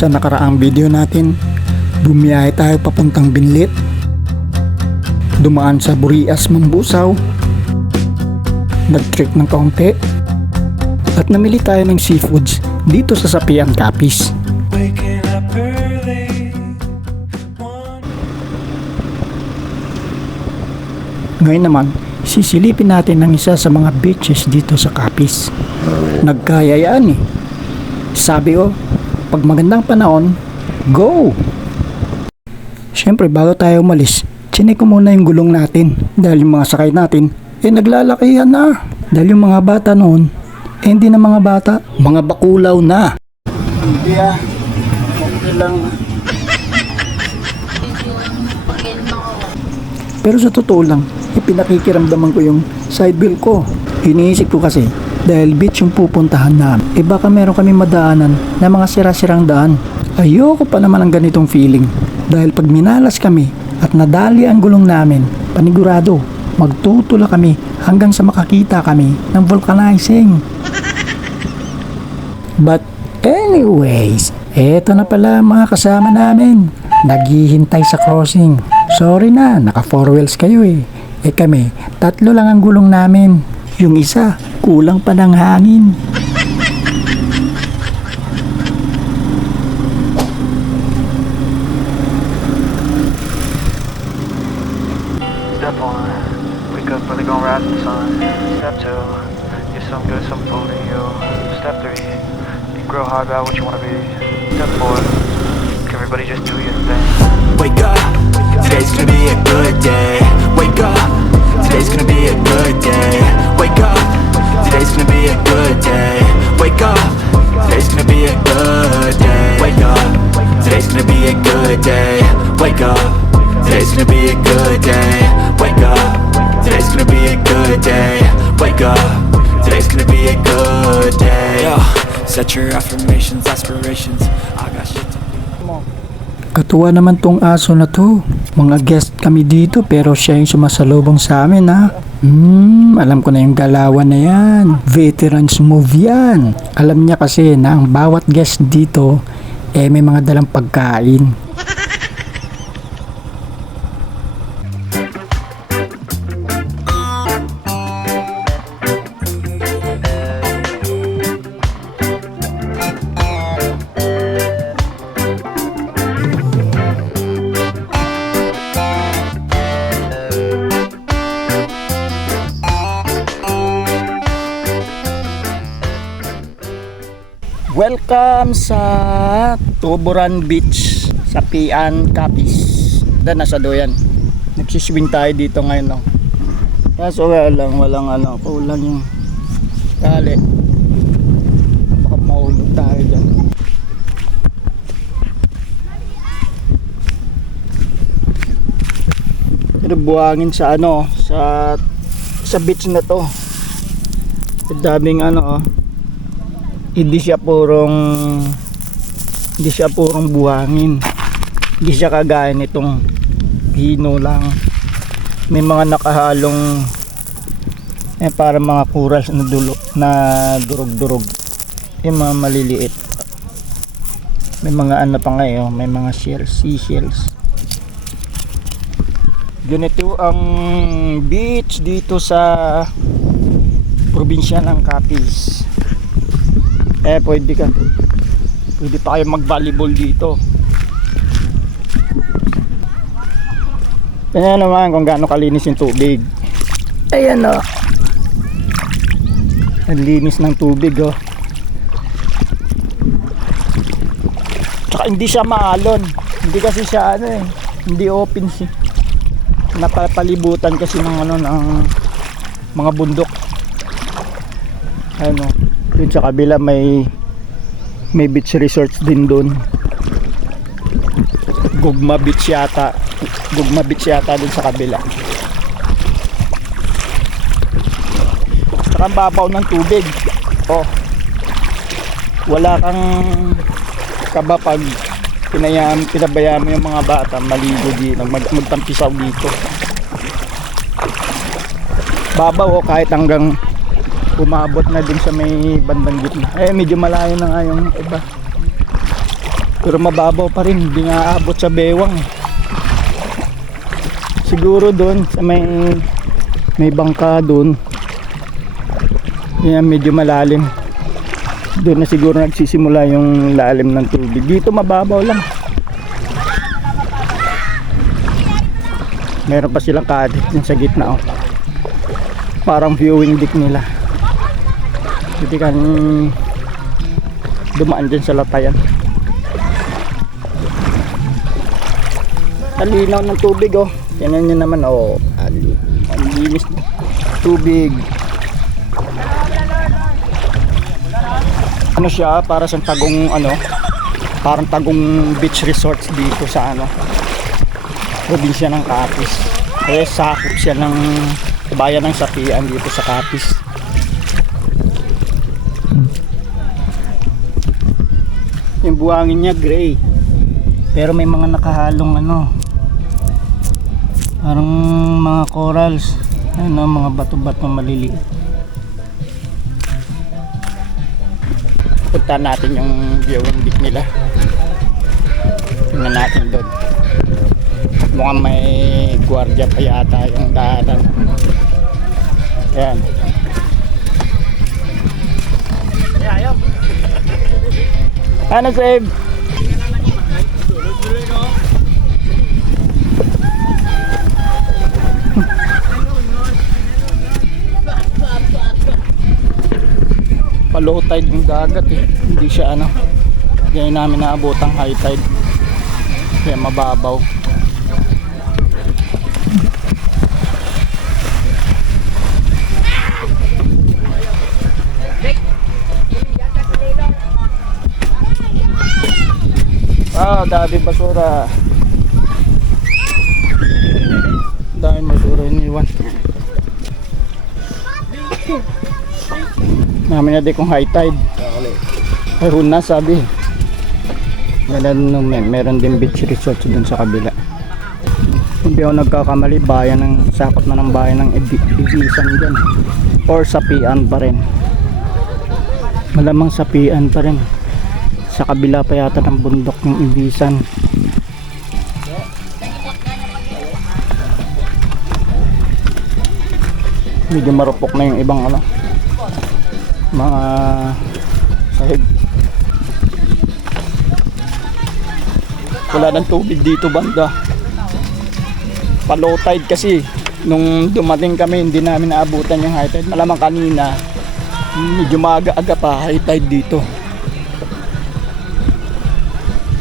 Sa nakaraang video natin, bumiyahe tayo papuntang Binlit, dumaan sa Burias, Mambusaw, nag-trek ng kaunti, at namili tayo ng seafoods dito sa Sapian Capiz. Ngayon naman, sisilipin natin ang isa sa mga beaches dito sa Capiz. Nagkayayaan eh. Sabi ko, pag magandang panahon, go! Siyempre bago tayo umalis, chinek ko muna yung gulong natin dahil yung mga sakay natin naglalakihan na. Dahil yung mga bata noon hindi na mga bata, mga bakulaw na. Hindi okay lang. Pero sa totoo lang, pinakikiramdaman ko yung side wheel ko. Iniisip ko kasi dahil beach yung pupuntahan namin, baka meron kami madaanan na mga sira-sirang daan. Ayoko pa naman ang ganitong feeling. Dahil pag minalas kami at nadali ang gulong namin, panigurado, magtutula kami hanggang sa makakita kami ng vulcanizing. But anyways, eto na pala mga kasama namin. Naghihintay sa crossing. Sorry na, naka 4 wheels kayo eh. Kami, 3 lang ang gulong namin. Yung isa, kulang pa ng hangin. Step 1, wake up early, gonna rise in the sun. Step 2, get some good, some food in you. Step 3, think real hard about what you wanna be. Step 4, everybody just do your thing. Wake up, today's gonna be a good day. Wake up, today's gonna be a good day. Wake up, today's gonna be a good day. Wake up, today's gonna be a good day. Wake up, today's gonna be a good day. Wake up, today's gonna be a good day. Wake up, today's gonna be a good day. Wake up, today's gonna be a good day. Yo, set your affirmations, aspirations. I got shit to Katuwa naman tong aso na to. Mga guest kami dito pero siya yung sumasalubong sa amin ha. Alam ko na yung galawan na yan. Veterans move yan. Alam niya kasi na ang bawat guest dito may mga dalang pagkain. Welcome sa Tuburan Beach, Sapian Capiz. Nasa doyan. Nagsiswing tayo dito ngayon, no. Kaso kulang yung tali. Baka mahulog tayo dyan. Pero buhangin sa sa beach na to. Daming hindi siya purong buhangin. Hindi siya kagaya nitong pino lang. May mga nakahalong para mga coral na durog-durog. Yung mga maliliit. May mga pa ngayon, may mga seashells. Ganito ang beach dito sa probinsya ng Capiz. Pwede pa kayo mag-volleyball dito. Tingnan naman kung gaano kalinis yung tubig. Ayan o. Ang linis ng tubig o. Tsaka hindi siya maalon. Hindi kasi siya hindi open siya. Napapalibutan kasi ng mga bundok. Dun sa kabila may beach resorts din dun. Gugma Beach yata dun sa kabila. Saka ang babaw ng tubig. Wala kang kaba pag pinabayaan mo yung mga bata maligo dito, magtampisaw dito. Babaw kahit hanggang umabot na din sa may bandang gitna. Medyo malayo na nga yung iba. Pero mababaw pa rin, hindi nga aabot sa bewang eh. Siguro doon sa may bangka doon. Yan, medyo malalim. Doon na siguro nagsisimula yung lalim ng tubig. Dito mababaw lang. Meron pa silang cottage dun sa gitna oh. Parang viewing deck nila. Pwede kang dumaan dyan sa latayan. Talinaw ng tubig oh. Tingnan nyo naman oh. Ang linis ng tubig. Ano siya, para sa tagong ano, parang tagong beach resorts dito sa ano, probinsya ng Capiz. Kaya sakop siya ng bayan ng Sapian dito sa Capiz. Yung buhangin niya gray, pero may mga nakahalong ano, parang mga corals, ano, mga bato-bato maliliit. Punta natin yung viewing deck nila. Tingnan natin doon. Mukhang may gwardiya pa yata yung daanan. Ayan. Ano save? Low tide yung dagat eh. Hindi siya ano, hindi namin naabotang high tide, kaya mababaw. Dami basura. Dami basura iniwan. Namin na di kung high tide. Pero na sabi. Meron din beach resorts dun sa kabila. Hindi ako nagkakamali, bayan ng sakop na ng bayan ng Ibisan dyan. Or Sapian pa rin. Malamang Sapian pa rin. Sa kabila pa yata ng bundok ng Ibisan. Medyo marupok na yung ibang ano, mga sahig. Wala ng tubig dito banda. Pa-low tide kasi. Nung dumating kami, hindi namin naabutan yung high tide. Malamang kanina, medyo maaga-aga pa high tide dito.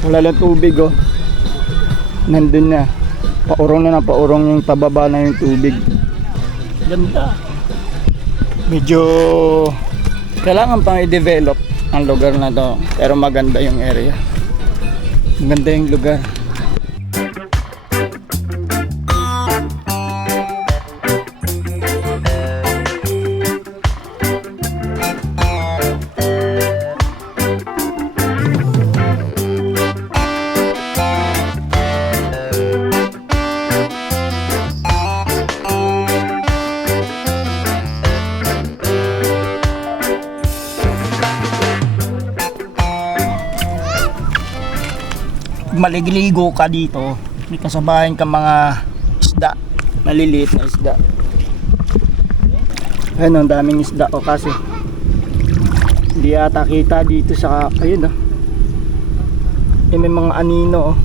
Wala lang tubig oh. Nandun na. Paurong na paurong yung pababa na yung tubig. Ganda. Medyo kailangan pang i-develop ang lugar na to, pero maganda yung area. Maganda yung lugar. Maligligo ka dito, may kasabayan ka mga isda, maliliit na isda. Ayun, ang daming isda o kasi hindi ata kita dito sa ayun oh. May mga anino oh.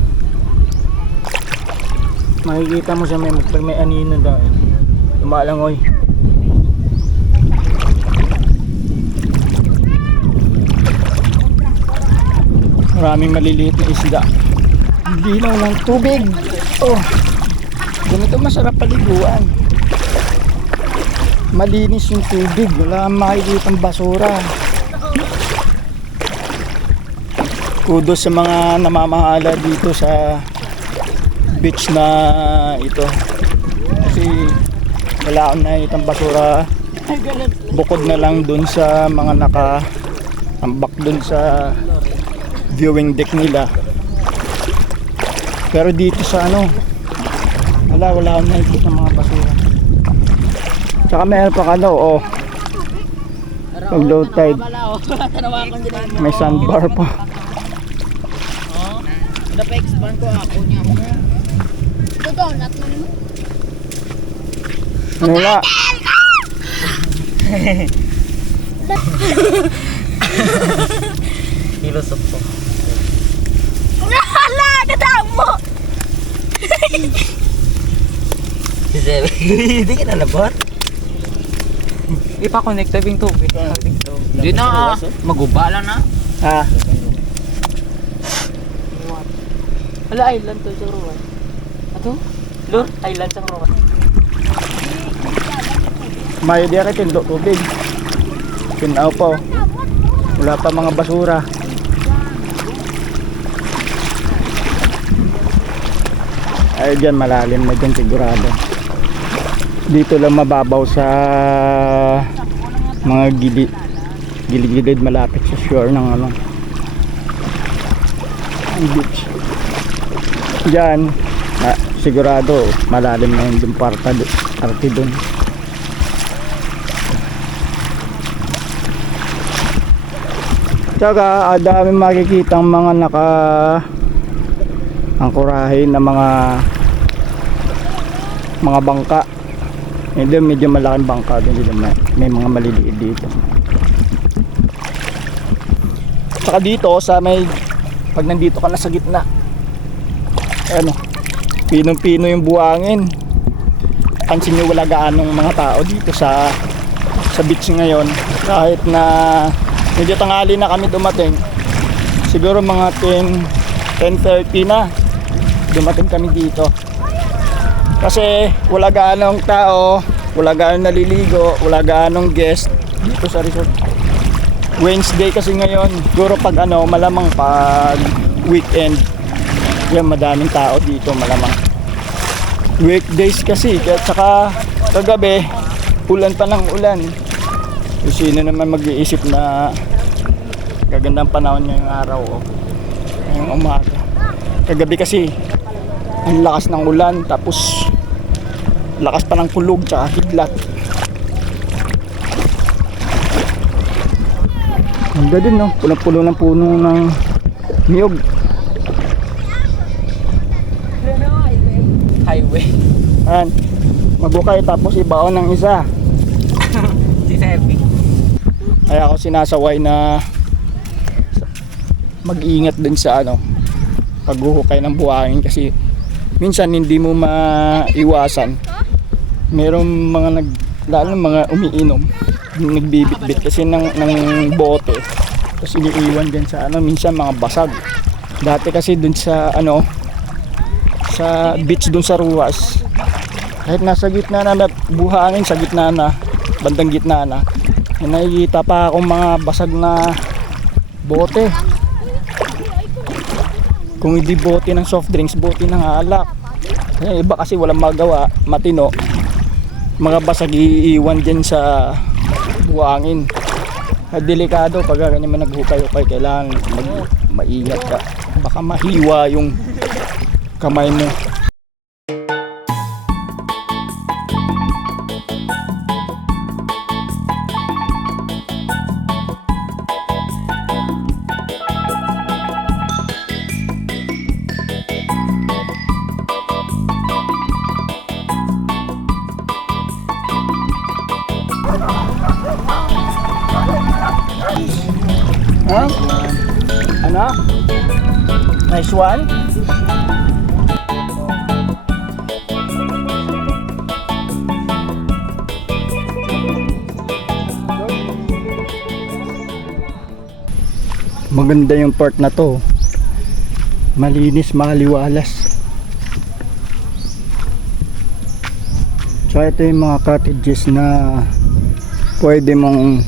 Makikita mo siya, may anino daw. Lumalangoy. Maraming maliliit na isda. Linaw ng tubig. Oh, ganito masarap paliguan. Malinis yung tubig, wala kang makikitang basura. Kudos sa mga namamahala dito sa beach na ito, kasi wala akong nakikitang basura. Bukod na lang dun sa mga naka-ambak dun sa viewing deck nila. Pero dito sa ano, wala akong nakikita ng mga basura. Tsaka meron pa ka daw oh, pag low tide may sandbar pa. Napa-expand ko ako niya mo. Donut man mo. Ano na? Filosop ko. Hala, katang mo. Si Sebe. Hindi ka nalabot. Ipa-connect yung tubig. Di na. Maguba lang na. Ha? Wala island to sa Ruwan. Ato? Lur, island sa Ruwan. Mayo di rin tindo tubig. Pinaw pa. Oh. Wala pa mga basura. Ay dyan malalim na dyan sigurado. Dito lang mababaw sa mga gilid malapit sa shore ng ano. Ang beach. Dyan sigurado malalim na yung parte dun. Tsaka dami makikitang mga angkurahin na mga bangka. Hindi medyo malaking bangka din dito, may mga maliliit dito. Tsaka dito sa pag nandito ka na sa gitna, ano, pinong-pino yung buhangin. Pansin nyo wala gaanong mga tao dito sa beach ngayon. Kahit na medyo tanghali na kami dumating, siguro mga 10:30 na dumating kami dito. Kasi wala gaanong tao, wala gaanong naliligo, wala gaanong guest dito sa resort. Wednesday kasi ngayon, siguro pag malamang pag weekend, yan madaming tao dito malamang. Weekdays kasi, at saka kagabi, ulan pa ng ulan. Sino naman mag-iisip na gagandang panahon ngayong araw o ngayong umaga. Kagabi kasi ang lakas ng ulan, tapos lakas pa ng kulog tsaka kidlat. Ganda din no, pulang-pulo ng puno ng niyog. Highway. Ayan, magukay tapos ibaon ng isa. Si Sebe. Kaya ako sinasaway na mag-iingat din sa paghuhukay ng buhangin kasi minsan hindi mo maiwasan. Merong mga lalo mga umiinom, nagbibitbit kasi ng bote. Tapos iniiwan din sa minsan mga basag. Dati kasi dun sa sa beach dun sa Ruwas, kahit nasa gitna na buhangin, sa gitna na, bandang gitna na, nakikita pa akong mga basag na bote. Kung hindi bote ng soft drinks, bote ng alak. Iba kasi walang magawa, matino, mga basag iiwan dyan sa buhangin. Delikado pag ganyan man naghukay-hukay, kailangan maingat ka, baka mahiwa yung kamay mo. Huh? Ano? Nice one. Maganda yung part na to. Malinis, maliwalas. So ito yung mga cottages na pwede mong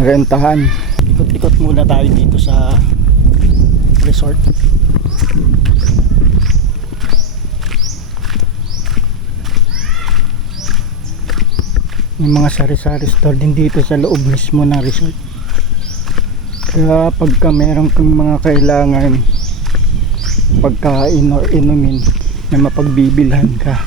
rentahan. Ikot-ikot muna tayo dito sa resort. May mga sari-sari store din dito sa loob mismo ng resort. Kaya pagka meron kang mga kailangan pagkain o inumin na mapagbibilhan ka,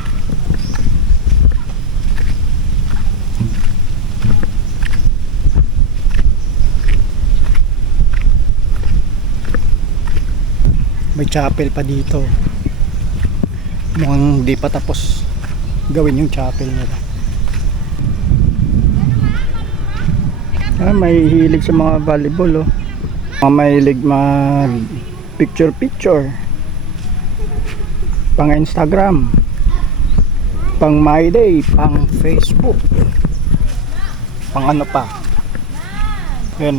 May chapel pa dito. Mukhang di pa tapos gawin yung chapel nila. May hilig sa mga volleyball, oh. Mga mahilig mag picture pang Instagram, pang My Day, pang Facebook, pang ano pa. Yan.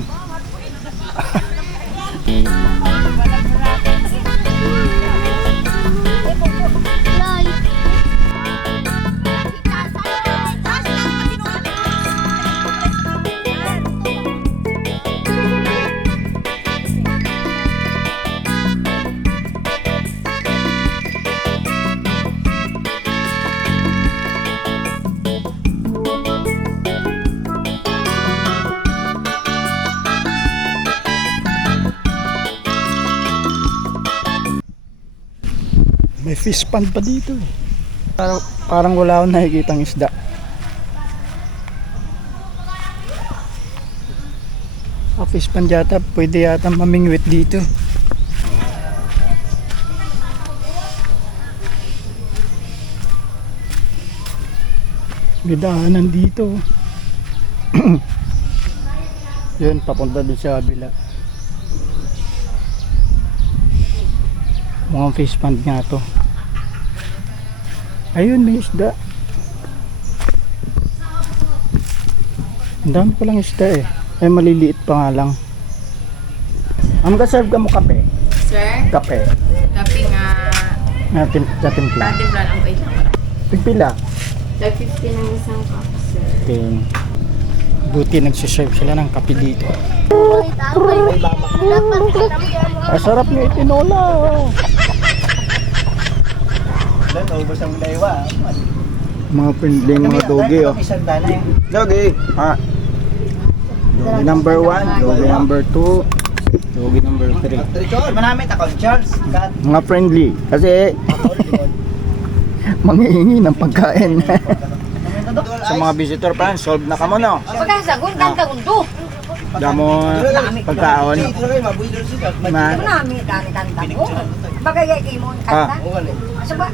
May fish pond pa dito, eh. Parang wala akong nakikitang isda. Fish pond yata, pwede yata mamingwit dito. May daanan dito. Yun, papunta din sa kabila. Mukhang fish pond nga to. Ayun, may isda. Ang dami palang isda, eh. Ay, maliliit pa nga lang. Serve ka mo kape? Sir, Kape. kape nga Natin sa timpla. patimplan ang wait lang pala. Pipila. Like 50 ng isang cup, sir. Okay. Buti nagsiserve sila ng kape dito. Ang sarap niyo itinola. Mga friendly mga dogi, oh. Dogi. Dogi number 1, dogi number 2, dogi number 3. Mga friendly kasi manghihingi ng pagkain. Sa mga visitor pa, solve na kamo, no? Pagkasagun, kanta-gundo. Damo pagkaon. Ma. Nami, kanta mo. Bagay kay mo, kanta. Asa ba?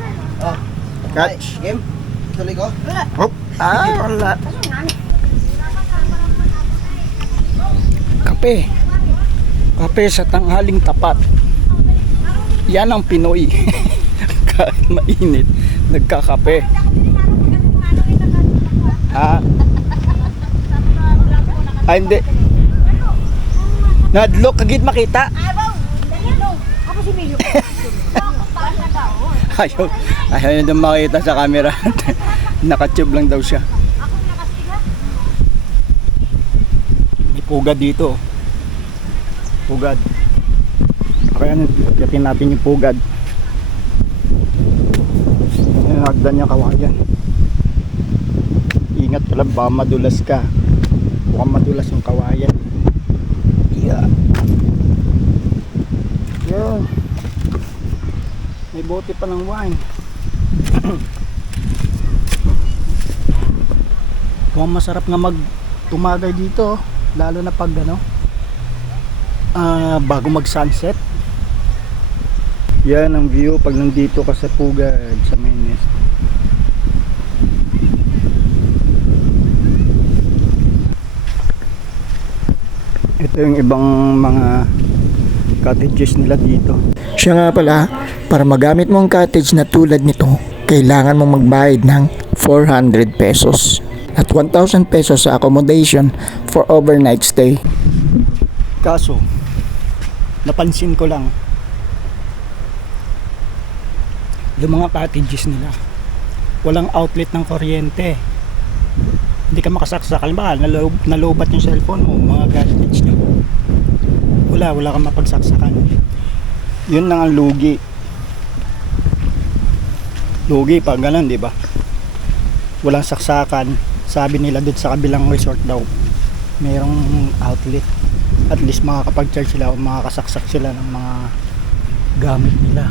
Catch. Game? Tuloy ko? Hop. Wala. Kape. Kape sa tanghaling tapat. Yan ang Pinoy. Kahit mainit, nagkakape. Hindi. Nadlok kagid makita. Ako si Milo. Ayaw na daw makita sa camera. Nakatube lang daw siya. Pugad dito. Pugad. Kaya yakin natin yung pugad. Hagdan niya kawayan. Ingat ka lang, baka madulas ka. Mukhang madulas yung kawayan. Yeah. Yun. May bote pa ng wine. Mukhang masarap nga tumagay dito, lalo na pag bago mag sunset. Yan ang view pag nandito ka sa Pugad sa Mainest. Ito yung ibang mga cottages nila dito. Siya nga pala, para magamit mo ang cottage na tulad nito, kailangan mong magbayad ng 400 pesos at 1,000 pesos sa accommodation for overnight stay. Kaso, napansin ko lang, yung mga cottages nila, walang outlet ng kuryente. Hindi ka makasaksak. Halimbawa, nalobat yung cellphone mo, mga gadgets nyo. Wala kang mapagsaksakan. Yun lang ang lugi. Lugi pag ganun, di ba? Walang saksakan. Sabi nila doon sa kabilang resort daw, mayroong outlet. At least makakapag-charge sila o makakasaksak sila ng mga gamit nila.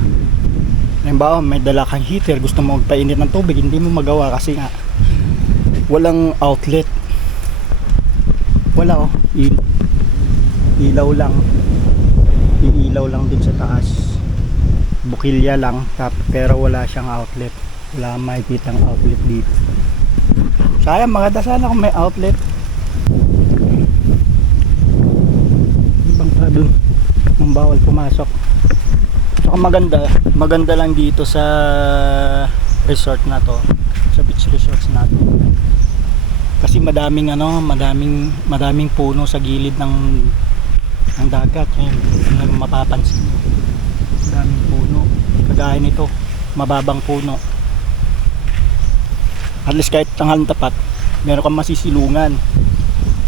Halimbawa, may dala kang heater, gusto mo magpainit ng tubig, hindi mo magawa kasi nga walang outlet. Wala, oh. Ilaw lang. Iilaw lang din sa taas. bukilya lang pero wala siyang outlet. Wala makikitang outlet dito. Sayang, maganda sana kung may outlet. Ibang pa dun kung bawal pumasok. Saka maganda lang dito sa resort na to, sa beach resorts na to. Kasi madaming puno sa gilid ng dagat. Ayun, yung mapapansin mo. Madaming puno. Kagaya nito, mababang puno. At least kahit tanghaling tapat, meron kang masisilungan.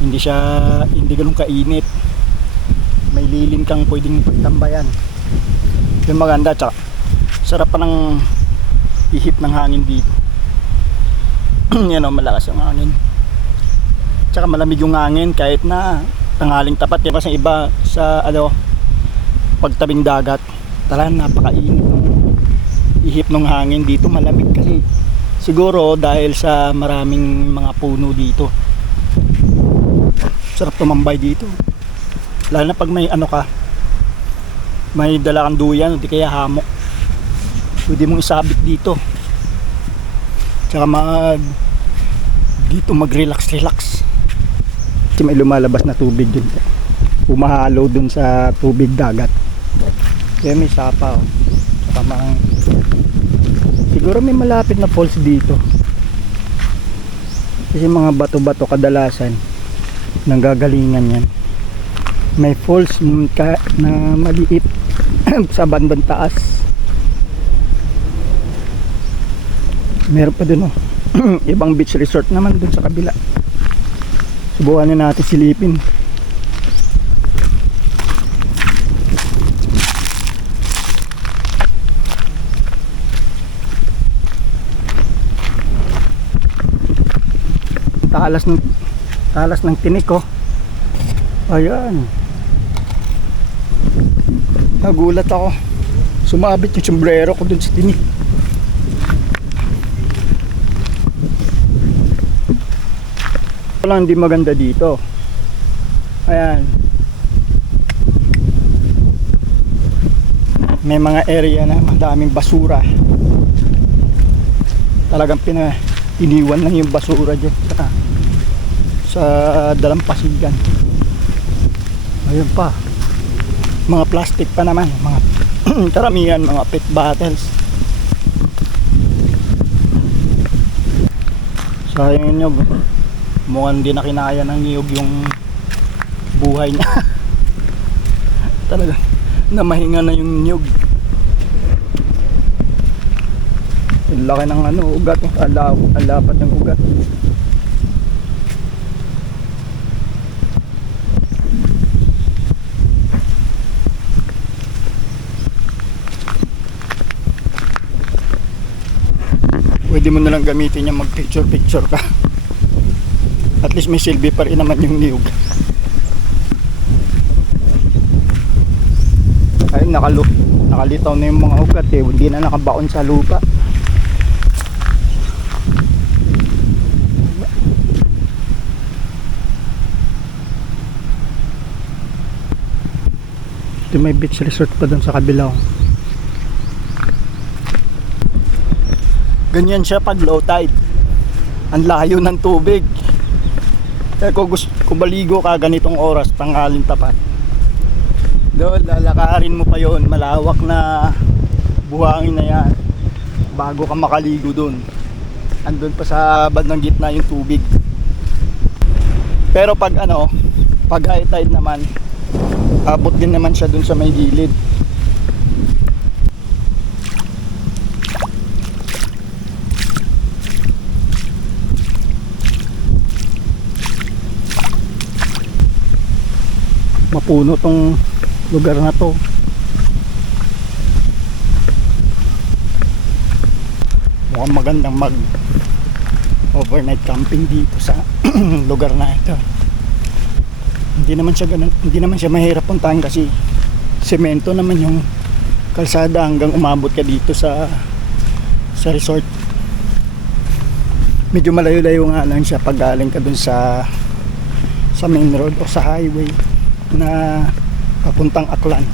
Hindi ganun kainit. May lilim kang pwedeng pagtambayan. Yung maganda, tsaka sarap pa ng ihip ng hangin dito. Yan o, malakas ang hangin. Tsaka malamig yung hangin kahit na tanghaling tapat. Yan kasi iba sa pagtabing dagat. Talagang napakainit ng ihip ng hangin dito. Malamig kasi siguro dahil sa maraming mga puno dito. Sarap tumambay dito. Lalo na pag may may dala kang duyan o di kaya hamok. Pwede mong isabit dito. Tsaka dito mag-relax. Kasi may lumalabas na tubig dun. Umahalo dun sa tubig dagat. Kaya may sapa. Tsaka siguro may malapit na falls dito. Kasi mga bato-bato kadalasan nanggagalingan yan. May falls na maliit sa bandang taas. Meron pa dun ibang beach resort naman dun sa kabila. Subukan na natin silipin. Talas ng tinik oh. Ayan. Nagulat ako. Sumabit yung sombrero ko dun sa tinik. Wala hindi maganda dito. Ayan. May mga area na madaming basura. Talagang iniwan lang yung basura dyan sa dalampasigan. Ayun pa. Mga plastic pa naman. Mga karamihan, mga pet bottles. Sayang nyo. Mukhang di na kinaya ng niyog yung buhay niya. Talaga namahinga na yung niyog. Ang laki ng ugat, alapat ng ugat. Pwede mo nalang gamitin yung mag picture ka. At least may silbi pa rin naman yung niyog. Ayun, nakalitaw na yung mga ugat eh. Hindi na nakabaon sa lupa. Ito may beach resort pa dun sa kabila. Ganyan siya pag low tide. Ang layo ng tubig. Kaya kung baligo ka ganitong oras, tanghaling tapat, doon lalakarin mo pa yon, malawak na buhangin na yan bago ka makaligo doon. Andun pa sa bandang gitna yung tubig. Pero pag high tide naman, abot din naman siya doon sa may gilid. Mapuno tong lugar na to. Mukhang magandang mag overnight camping dito sa lugar na ito. Hindi naman siya mahirap puntahan kasi semento naman yung kalsada hanggang umabot ka dito sa resort. Medyo malayo-layo nga lang siya pag galing ka dun sa main road o sa highway na papuntang Aklan.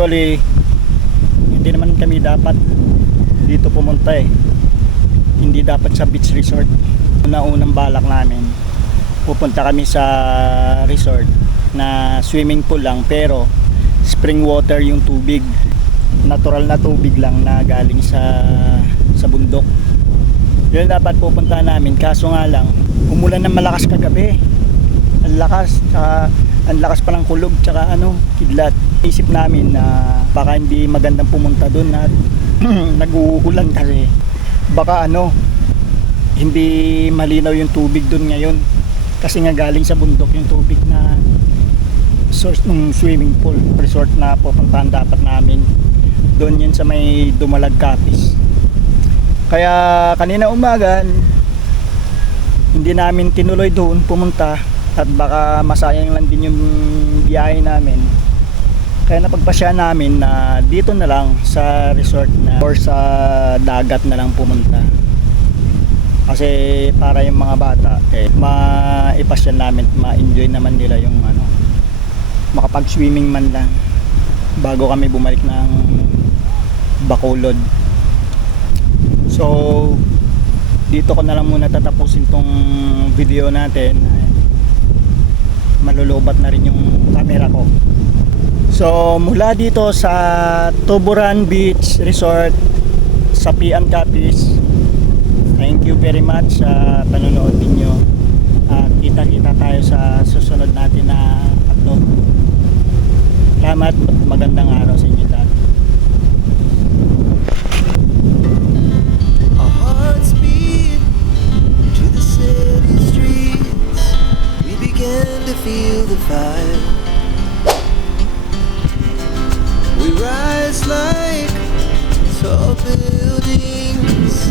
Actually, hindi naman kami dapat dito pumunta eh. Hindi dapat sa beach resort. Unang balak namin, pupunta kami sa resort na swimming pool lang pero spring water yung tubig. Natural na tubig lang na galing sa bundok. Yun dapat pupunta namin, kaso nga lang umulan ng malakas kagabi. Ang lakas pa ng kulog tsaka kidlat. Isip namin na baka hindi magandang pumunta doon at nag-uulan kasi baka hindi malinaw yung tubig doon ngayon kasi nga galing sa bundok yung tubig na source ng swimming pool. Resort na pupuntahan dapat namin doon yun sa may Dumalag Capiz. Kaya kanina umaga hindi namin tinuloy doon pumunta at baka masayang lang din yung biyahe namin. Kaya napagpasya namin na dito na lang sa resort na or sa dagat na lang pumunta. Kasi para yung mga bata maipasya namin, ma-enjoy naman nila yung makapag-swimming man lang bago kami bumalik ng Bacolod. So dito ko na lang muna tatapusin tong video natin. Malulubat na rin yung camera ko. So mula dito sa Tuburan Beach Resort sa Pian Capiz, thank you very much sa panonood ninyo. Kita-kita tayo sa susunod natin na upload. Salamat, magandang araw sa inyo lahat. Our hearts beat to the city streets. We began to feel the fire. We rise like tall buildings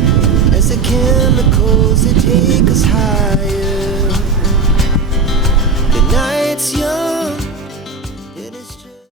as the chemicals that take us higher. The night's young.